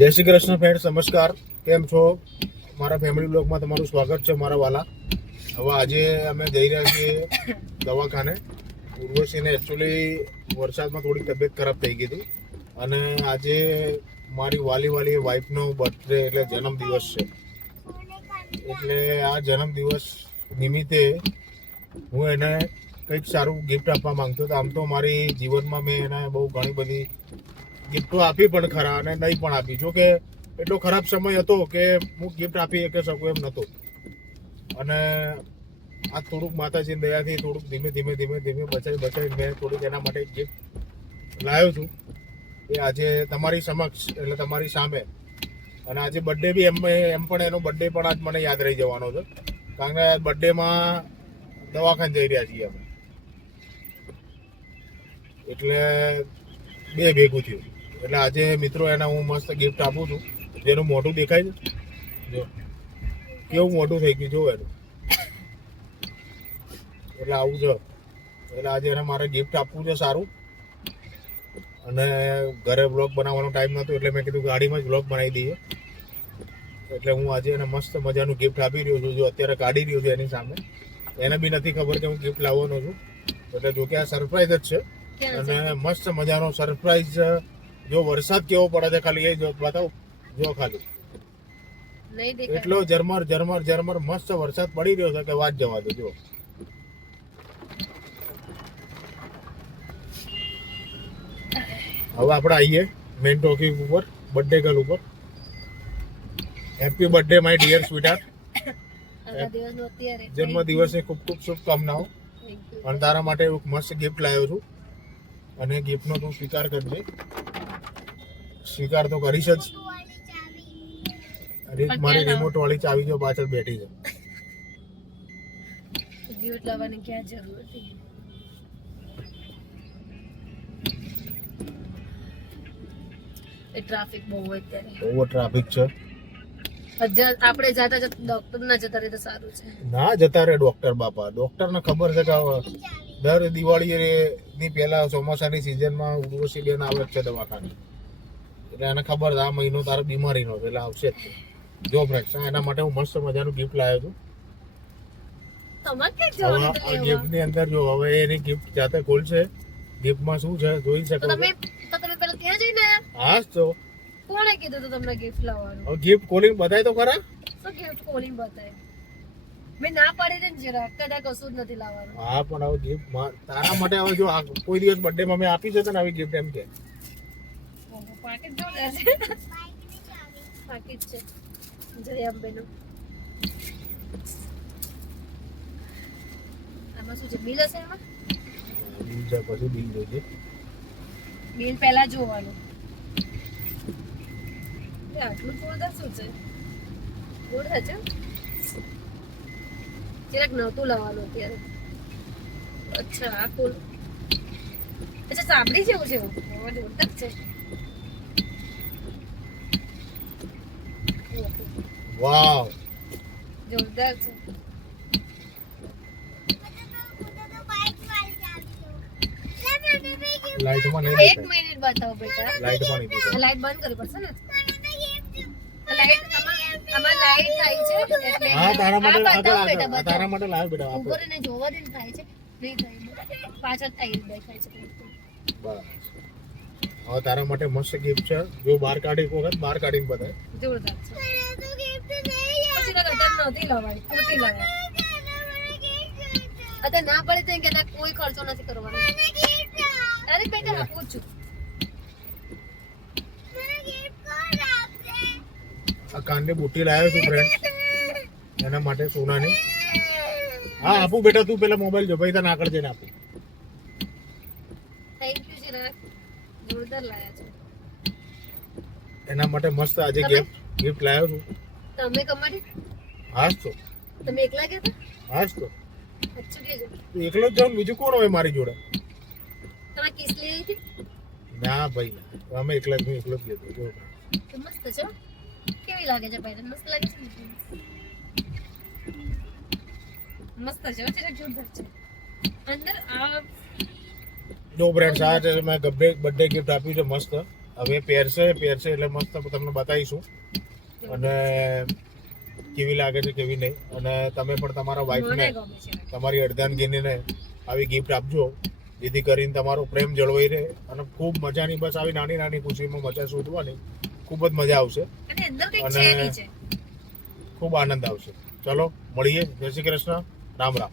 જય શ્રી કૃષ્ણ ફ્રેન્ડ્સ, નમસ્કાર. કેમ છો? મારા ફેમિલી બ્લોગમાં તમારું સ્વાગત છે મારા વાલા. હવે આજે અમે જઈ રહ્યા છીએ દવાખાને. ઉર્વશીને એકચ્યુઅલી વરસાદમાં થોડી તબિયત ખરાબ થઈ ગઈ હતી અને આજે મારી વાલી વાઈફનો બર્થડે એટલે જન્મદિવસ છે. એટલે આ જન્મદિવસ નિમિત્તે હું એને કંઈક સારું ગિફ્ટ આપવા માંગતો હતો. આમ તો મારી જીવનમાં મેં એને બહુ ઘણી બધી ગિફ્ટો આપી પણ ખરા અને નહીં પણ આપી. જો કે એટલો ખરાબ સમય હતો કે હું ગિફ્ટ આપી શકું એમ નહોતો. અને આ થોડુંક માતાજીની દયાથી થોડુંક ધીમે બચાવી મેં થોડીક એના માટે ગિફ્ટ લાવ્યો છું. એ આજે તમારી સમક્ષ એટલે તમારી સામે. અને આજે બર્થડે બી એમ પણ એનો બર્થડે પણ આજ મને યાદ રહી જવાનો છે, કારણ કે બર્થડેમાં દવાખાને જઈ રહ્યા છીએ અમે. એટલે બે ભેગું થયું. એટલે આજે મિત્રો એને હું મસ્ત ગિફ્ટ આપું છું. જેનું મોઢું દેખાય છે, જો કેવું મોઢું થઈ ગયું જો એનું. એટલે આવું છે. એટલે આજે એને મારે ગિફ્ટ આપવું છે સારું. અને ઘરે બ્લોગ બનાવવાનો ટાઈમ નહોતો એટલે મેં કીધું ગાડીમાં જ બ્લોગ બનાવી દઈએ. એટલે હું આજે એને મસ્ત મજાનું ગિફ્ટ આપી રહ્યો છું. જો અત્યારે કાઢી રહ્યો છું એની સામે. એને બી નથી ખબર કે હું ગિફ્ટ લાવવાનો છું. એટલે જો કે આ સરપ્રાઈઝ જ છે અને મસ્ત મજાનો સરપ્રાઈઝ. જો વરસાદ કેવો પડે છે ખાલી એ જો બતાવું. જો ખાલી એટલો ઝરમર મસ્ત વરસાદ પડી રહ્યો છે કે વાત જવા દો. જો હવે આપણે આવીએ મેઇન ટોપિક ઉપર, બર્થડે ગર્લ ઉપર. Happy birthday my dear sweetheart. જન્મ દિવસની ખૂબ ખૂબ શુભકામનાઓ. અને તારા માટે એક મસ્ત ગિફ્ટ લાવ્યો છું અને ગિફ્ટનો તું સ્વીકાર કરજે. સ્વીકાર તો કરીશ જ. અરે મારી રિમોટ વાળી ચાવી જો પાછળ બેઠી છે. ગિફ્ટ લાવવાની ક્યાં જરૂર હતી? ટ્રાફિક બહુ હોય અત્યારે. બહુ ટ્રાફિક છે. આપણે જાતા ડોક્ટર ના જતા રહે તો સારું છે. ના જતા રે ડોક્ટર બાપા. ડોક્ટરને ખબર છે કે દર દિવાળી ની પહેલા ચોમાસાની સિઝનમાં ઉર્વશી બેન આવે જ છે દવાખાને. એટલે એને ખબર છે આ મહિનો તારો બીમારીનો એટલે આવશે જ. જો ફ્રેન્ડ્સ, એના માટે હું મસ્ત મજાનું ગિફ્ટ લાવ્યો છું. ગિફ્ટની અંદર જો હવે એની ગિફ્ટ જાતે ખોલશે. ગિફ્ટમાં શું છે જોઈ શકો. તમે પેલા ત્યાં જઈને હા તો કોણે કીધું તું તમને ગિફ્ટ લાવવાનું? હવે ગિફ્ટ ખોલીને બતાય તો ખરા. શું ગિફ્ટ ખોલીને બતાય? મેં ના પાડી દે ને જરા, કદાચ કશું જ નથી લાવવાનું. હા પણ હવે ગિફ્ટ તારા માટે હવે જો કોઈ દિવસ બર્થડે માં મેં આપી છે ને આવી ગિફ્ટ એમ કે પાકીટ જોરદાર છે. પાકીટ છે જય અંબેનું. આમાં શું છે? બિલ હશે એમાં? બીજા પછી બિલ જોજે. બિલ પહેલા જોવાનું. આટલું જોરદાર શું છે? જોરદાર છે. જરાક નહોતું લાવવાનું અત્યારે. અચ્છા આ ફૂલ. અચ્છા સાંભળી જેવું છે એવું. જોરદાર છે. વાવ જોરદાર છે. લાઈટમાં નહીં એક દેખાય. મિનિટ બતાવો બેટા. લાઈટમાં નહીં દેખાય. લાઈટ બંધ કરવી પડશે ને. લાઈટ આમાં લાઈટ થાય છે એટલે હા તારા માટે આ બતાવો બેટા, આગળ તારા માટે લાવ્યો બેટા ઉપર આપણે. એને જોવા દે ને થાય છે નહીં થાય. પાછળ થાય દેખાય છે. બસ હવે તારા માટે મસ્ત ગિફ્ટ છે. જો બહાર કાઢી એક વખત બહાર કાઢીને બતાય. જોરદાર છે. પછી તો અત્યારે નથી લાવવાની, ખોટી લાવવાની. અત્યારે ના પડે તો કે કોઈ ખર્ચો નથી કરવાનો. અરે બેટા આપું છું. આ કાનની બુટ્ટી લાવ્યો છું ફ્રેન્ડ એના માટે સોનાની. હા આપું બેટા, તું પેલા મોબાઈલ જો ભાઈ તને આગળ જઈને આપું. થેન્ક યુ ચિરાગ, જોરદાર લાયા છે. એના માટે મસ્ત આજે ગિફ્ટ લાવ્યો છું. તમે કમાડી? હાસ તો તમે એકલા ગયા હતા? હાસ તો અચ્છું કેજો. એકલો જ જાઉં, બીજું કોણ હોય મારી જોડે? તમારે કિસ લઈ હતી? ના ભાઈ ના, અમે એકલો જ ગયો હતો. જો તો મસ્ત છે. કેવી લાગે છે પેટર્ન? મસ્ત લાગે છે. મસ્ત છે. ચિરાગ જોરદાર છે. અંદર આ જો ફ્રેન્ડ્સ આ મેં બર્થડે ગિફ્ટ આપ્યું છે મસ્ત. હવે પહેરશે એટલે મસ્ત તમને બતાવીશું અને કેવી લાગે છે કેવી નહીં. અને તમે પણ તમારા વાઈફને મને ગમે છે. તમારી અર્ધાંગીનીને આવી ગિફ્ટ આપજો, જેથી કરીને તમારો પ્રેમ જળવાઈ રહે અને ખૂબ મજાની બસ આવી નાની નાની ખુશીમાં મજા શોધવાની ખૂબ જ મજા આવશે અને અંદર કંઈક અને છે નીચે. ખૂબ આનંદ આવશે. ચલો મળીએ. જય શ્રી કૃષ્ણ. રામ રામ.